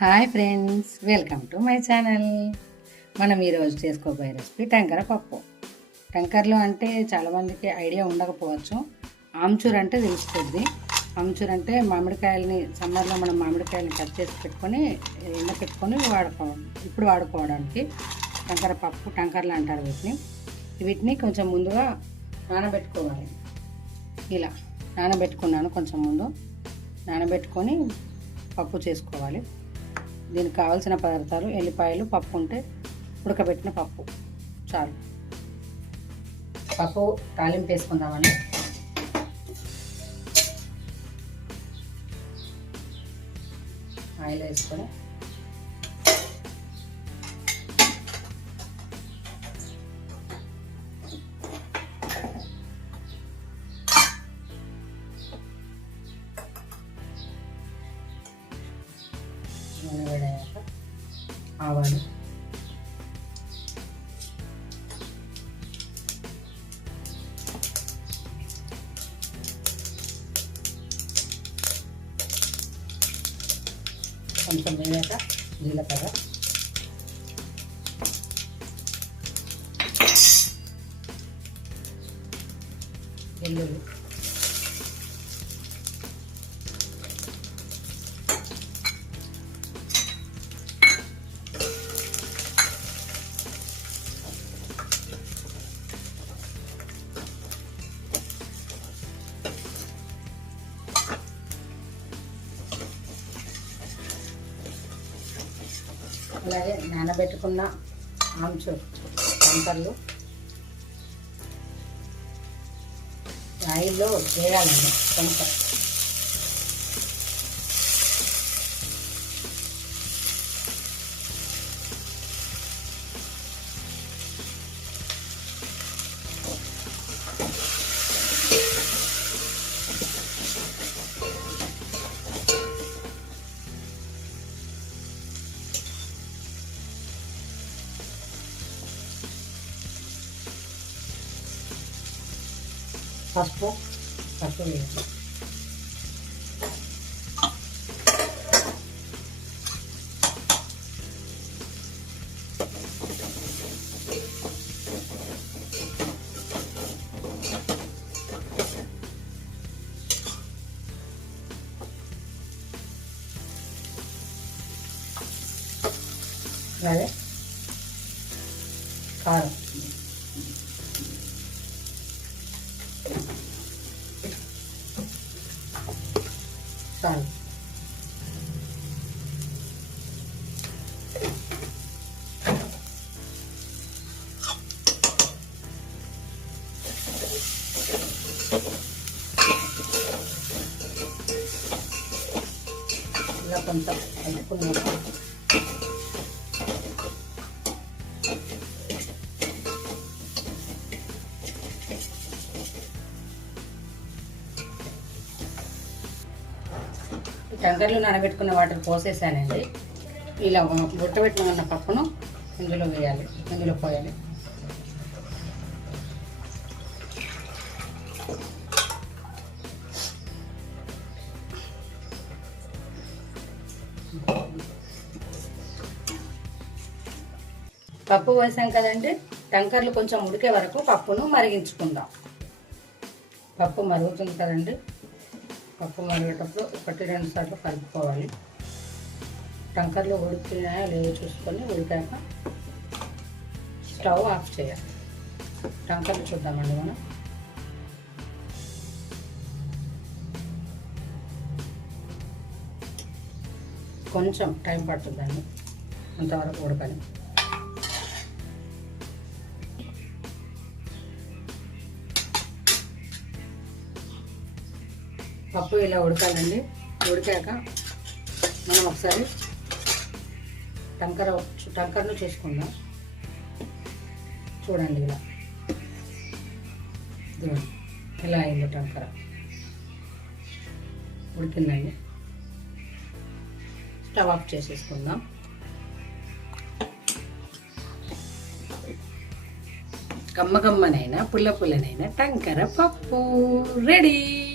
Hi friends welcome to my channel మనం ఈరోజు చేసుకోబోయే రెసిపీ టెంకర పప్పు. టెంకర్లు అంటే చాలామందికి ఐడియా ఉండకపోవచ్చు. ఆమ్చూర్ అంటే తెలుస్తుంది. ఆమ్చూర్ అంటే మామిడికాయలని సమ్మర్లో మనం మామిడికాయలని కట్ చేసి పెట్టుకొని ఎండ పెట్టుకొని వాడుకోవడం ఇప్పుడు వాడుకోవడానికి టెంకర పప్పు టెంకర్లు అంటారు వీటిని. వీటిని కొంచెం ముందుగా నానబెట్టుకోవాలి. ఇలా నానబెట్టుకున్నాను కొంచెం ముందు. నానబెట్టుకొని పప్పు చేసుకోవాలి. దీనికి కావాల్సిన పదార్థాలు ఎల్లిపాయలు పప్పు ఉంటే ఉడకబెట్టిన పప్పు. చాలు. పప్పు తాలింపు వేసుకుందామండి ఆయిల్ వేసుకొని వేడయ్యాక ఆవాలు కొంచెం వేగాక జీలకర్ర వెల్లుల్లి అలాగే నానబెట్టుకున్న ఆమ్చూర్ కంకర్లు ఆయిల్లో వేయాలండి కొంచెం. పసుపు పసుపు వేయాలి అలాగే కారం చాలు ఇలా కొంచెం కలుపుకున్నాక టంకర్లు నానబెట్టుకున్న వాటర్ పోసేసానండి. ఇలా బుట్టబెట్టుకున్న పప్పును ఇందులో వేయాలి ఇందులో పోయాలి. పప్పు వేసాం కదండి టంకర్లు కొంచెం ఉడికే వరకు పప్పును మరిగించుకుందాం. పప్పు మరుగుతుంది కదండి. పప్పు మరిగేటప్పుడు ఒకటి రెండు సార్లు కలుపుకోవాలి. టంకర్లు ఉడుకుతున్నాయో లేదో చూసుకొని ఉడికాక స్టవ్ ఆఫ్ చేయాలి. టంకర్లు చూద్దామండి మనం. కొంచెం టైం పడుతుందండి. అంతవరకు ఉడకాలి పప్పు ఇలా ఉడకాలండి. ఉడికాక మనం ఒకసారి టంకర టంకర్ను చేసుకుందాం. చూడండి ఇలా. చూడండి ఇలా అయింది టంకర. ఉడికిందండి. స్టవ్ ఆఫ్ చేసేసుకుందాం. కమ్మకమ్మనైనా పుల్ల పుల్లనైనా టంకర పప్పు రెడీ.